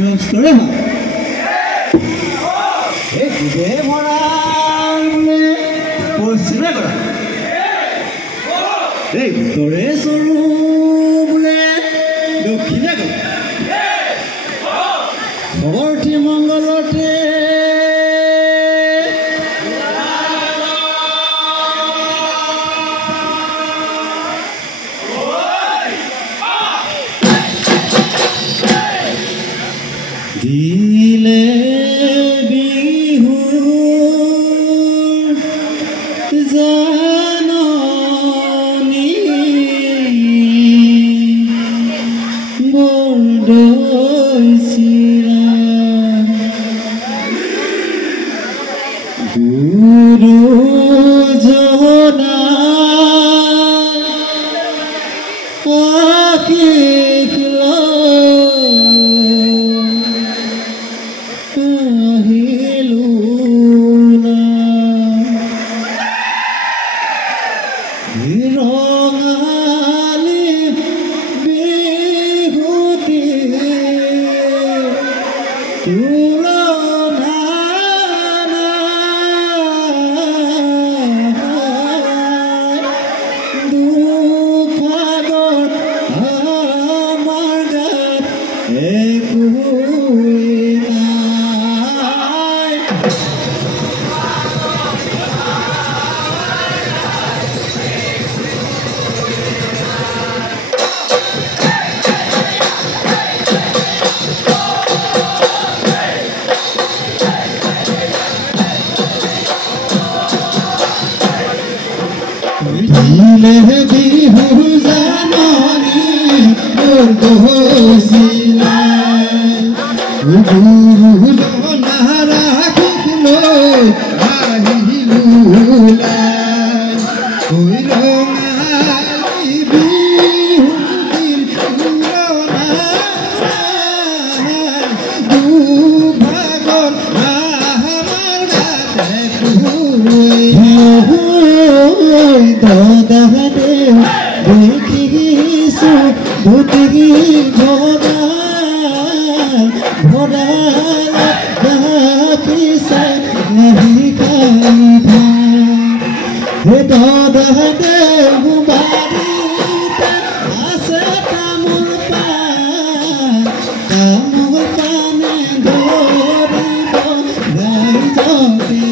নষ্টৰে ভৰা পশ্চিমে কৰা উত্তৰে চৰু বোলে দক্ষিণে কৰা ভগৰ্থী মংগলতে দিলে বিহুৰ জাননী বৰদৈ চিৰা গুৰুজনা আশীষ বিহু জাননী বৰদৈ চিৰা গুৰুজনা আশীষ লৈ আহিলোঁ ৰঙালী বিহুটিৰ তুলনা দুভাগত আমাৰ গাতে দদাদেউ দেখিছো ধুতি ভৰাল দেখিছে নিশিকাই হে দদাদেউ বাৰীতে আছে তামোল পানে ধৰিব ৰাইজতে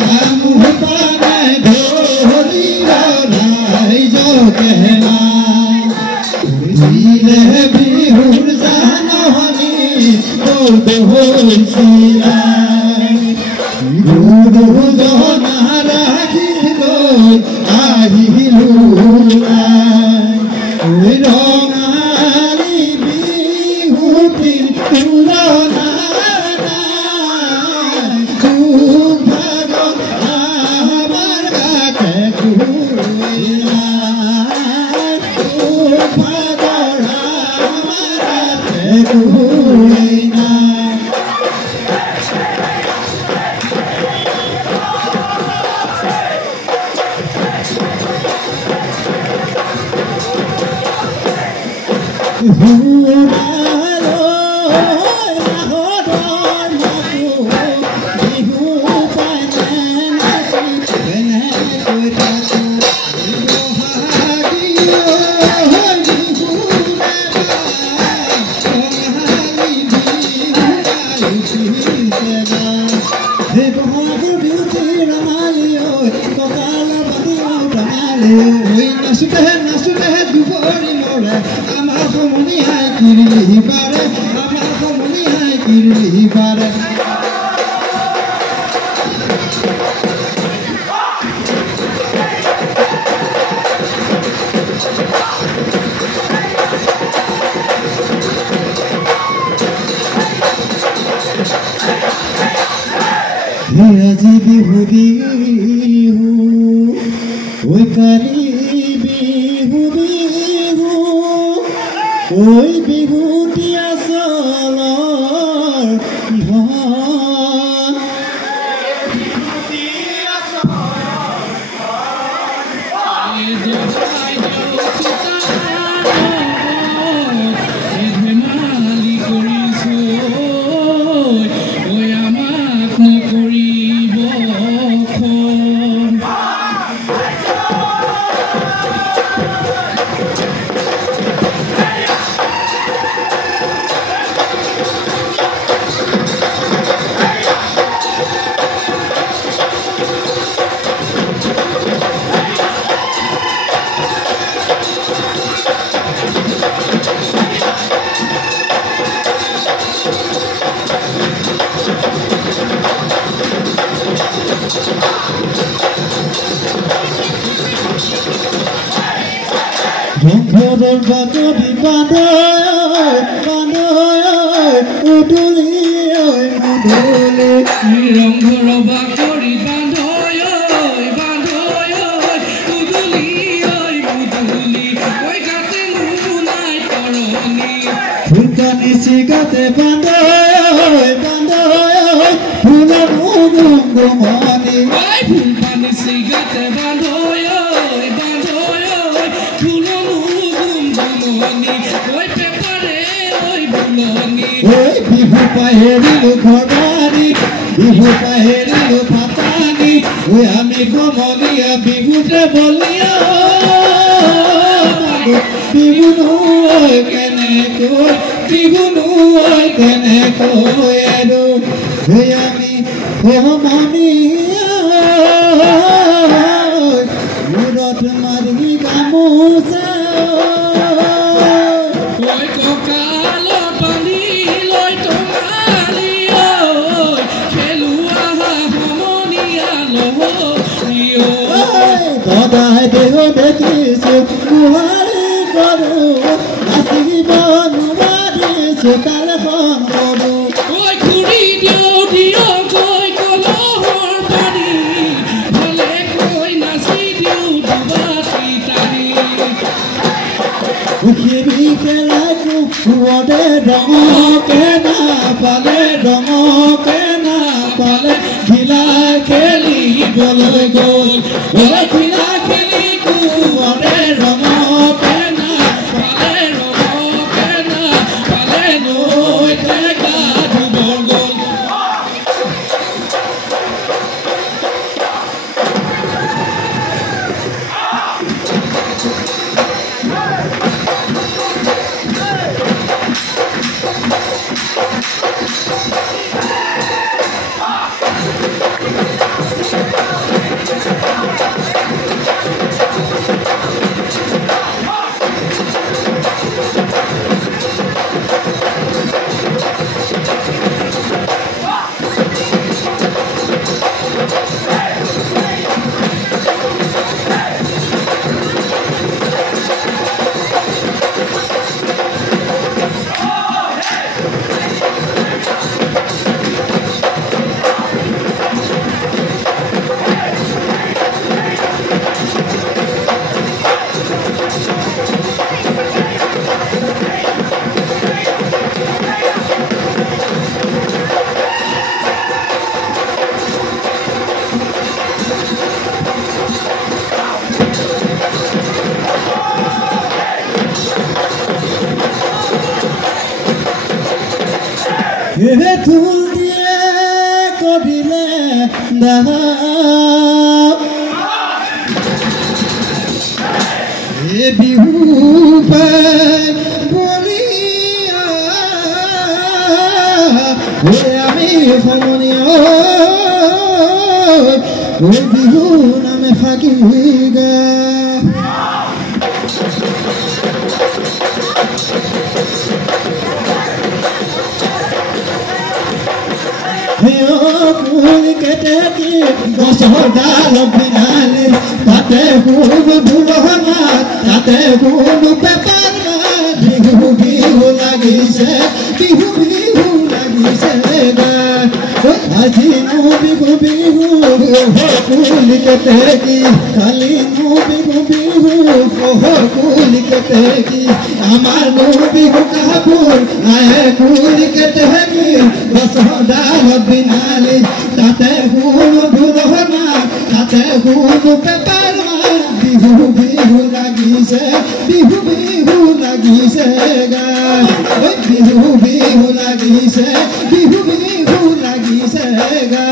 তামোল পানে ধৰিব ৰাইজতে দিলে বিহুৰ জাননী বৰদৈ চিৰা গুৰুজনা আশীষ লৈ আহিলোঁ ৰঙালী বিহুটিৰ তুলনা দুভাগত আমাৰ গাতে নাচোতে দুবৰি মৰে আমাৰ সমনি হাই কিৰিলি পাৰে আমাৰ সমনি হাই কিৰিলি পাৰে আজি বিহু বিহু ঐ কালি বিহু বিহু ঐ বিহুটি আচলৰ ধন ধেমালি ফুলৰ বাকলি উদুলি মধুলি ৰংঘৰ বাকৰি বান্ধৈ উদুলি মুদুলি ঐ গাতে নুশুনাই তৰণি ফুলকানি চিগাতে বান্ধৈ ফুলৰ গুমগুমনি ফুল পানী চিগাতে বান্ধৈ ফুলৰ গুমগুমনি ঐ পেপাৰে বুলনি বিহু পাহেৰিলো ঘৰবাৰী বিহু পাহেৰিলো ফাটানি আমি কমলীয়া বিহুতে বলিয়া বিহু নৈ কেনেকৈ আৰু আমি কমলীয়া মূৰত মাৰি গামোচা সদায় দেহ দেখিছো গুহাৰি কৰো নাচিব নোৱাৰিছো তাৰ সন্দৰো খুৰি দিওঁ কৈ কলহৰ পানী ভালে কৈ নাচি দিওঁ দুবাতি টানি পৃথিৱী খেলাইছো সুৱদে ৰঙকে নাপালে খিলা খেলিবলৈ গ'ল খিলা খেলি কুঁৱৰে ৰঙকে নাপালে নৈতে গা ধুবৰ গ'ল ফুল দিয়ে কৰিলে বিহু বলিয়া আমি সমনীয়া বিহু নামে ফাঁকি গা কেতেকি গছৰ ডাল পিনালি তাতে কোনো ধুলনা তাতে কোনো পেপাৰ বিহু বিহু লাগিছে আজি বিহু কুলি কেতেকি কালি বিহু কুলি কেতেকি আমাৰ বিহু কাপোৰ আয়ে কুলি কেতেকি গছৰ ডাল পিনালি তাতে কোনো ধুলনা তাতে কোনো পেপাৰ বিহু লাগিছে গা বিহু লাগিছে গা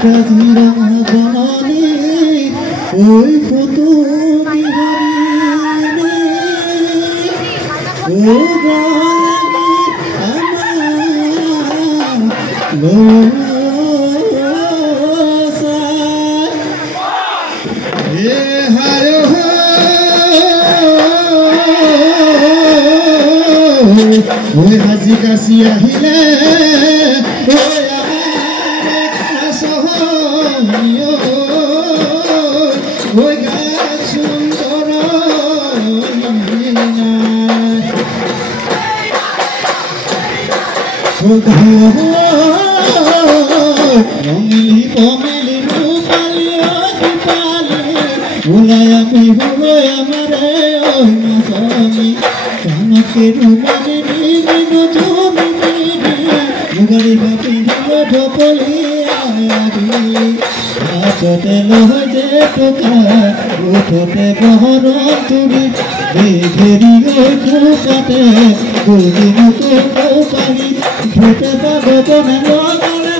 কাজিৰঙা বননি ঐ ফটো বিহৰি ওই হাজি কাশি আহিলে ওই আমার সহনীয় ওই গাছ সুন্দর রঙিলি কমেলি রূপালি দীপালি ওলাই আমি হলো আমারে ওই নাচনি কানকে রুমালি নিবিনো তুমি মুগারি গাপি হলো ঢপলি আগি হাততে লয় যে টোকা উঠতে বহর তুলি ঘেরি ওই খুপাতে দুদিন কৌপালি ঢুকে পাবো বনে লগালে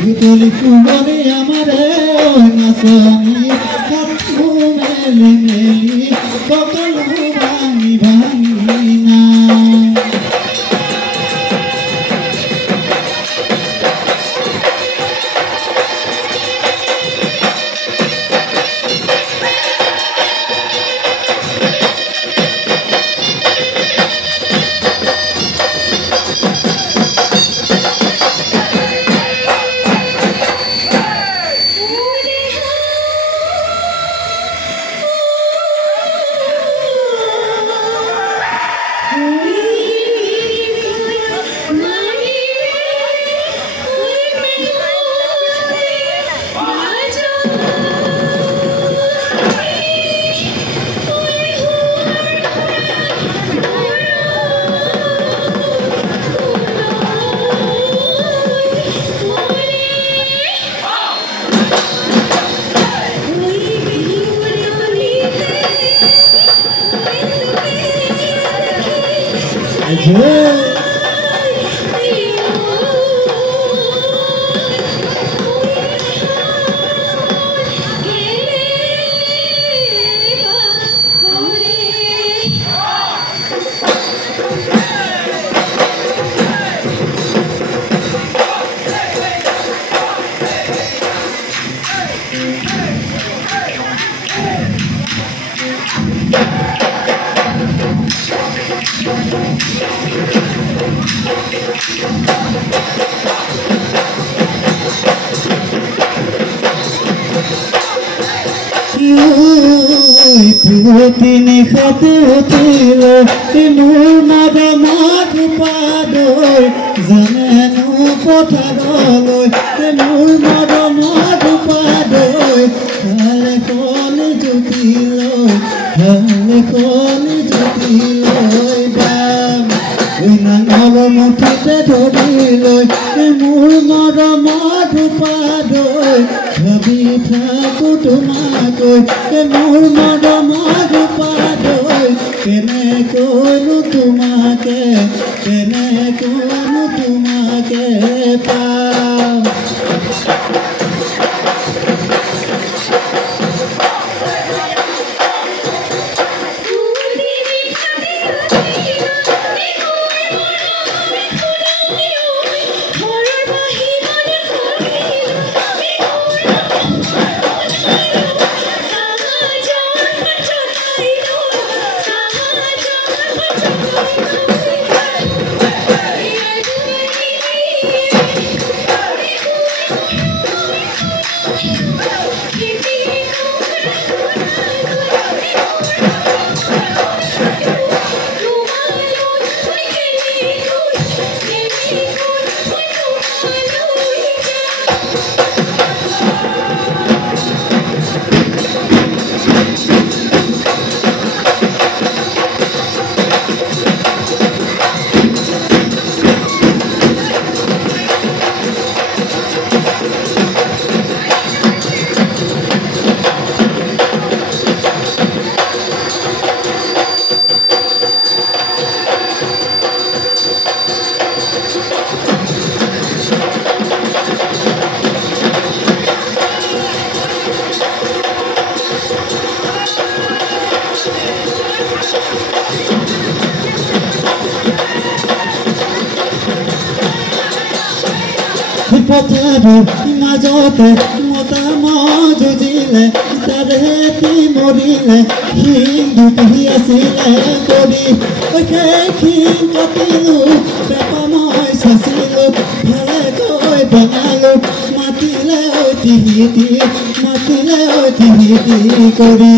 ভুতলি ফুলনি আমারে ওই নাচনি হাতু মেলি মেলি কপালু ভাঙি ভাঙি না তিনি খাতে উঠিল মোৰ মাদ মাত পাদৈ জানেনো পথাৰলৈ মোৰ মাদ মাত পাদৈ হালে কলি জুতি লৈ বাম ওই নাঙল মুঠিতে ধৰিলৈ মোৰ মাদ মাত পাদৈ ভাবি থাকো তোমাকৈ মোৰ মাদ মাত পাদৈ কেনেকৈনো তোমাকে পাম পথাৰৰ মাজতে মতা যুঁজিলে তাৰেতি মৰিলে হিন্দু পিহি আছিলে কৰি সেই কাটিলো পেপা মই চাচিলো ভালে কৈ বনালো মাতিলে তিহিতি কৰি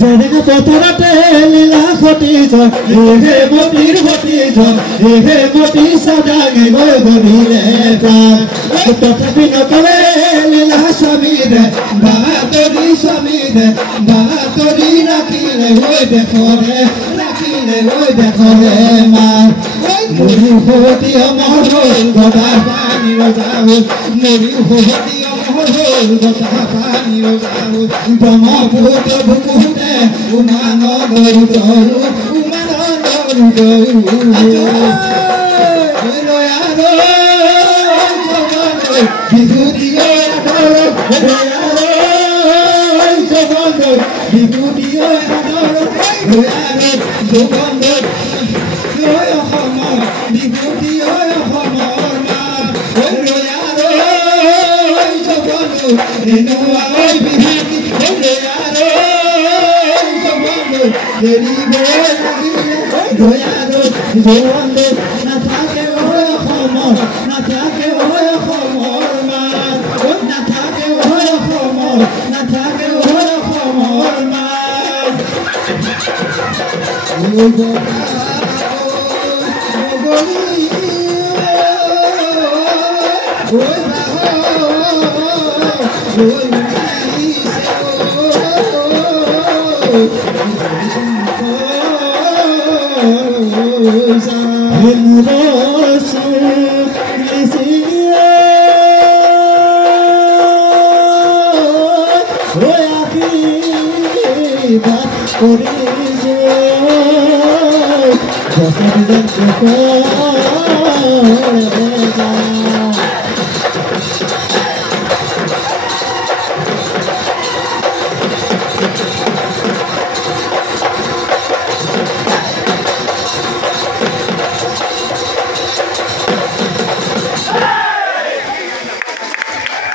যেনেকে পথাৰতে লীলা সতীজন এহে মতিৰ সতীজন এহে মতি চাদাঙে গৈ ধৰিলে প্ৰাণ তথাপি নকৰে লীলা স্বামীৰে বাতৰি ৰাখিলে হৈ দেখৰে মা মৰি সতী অমৰ হ'ল গদা পানী ৰজাও মৰি সতী অমৰ হ'ল গদা পানী ৰজাও ব্ৰহ্মপুত্ৰ বুকুতে উমান গৰুতৰু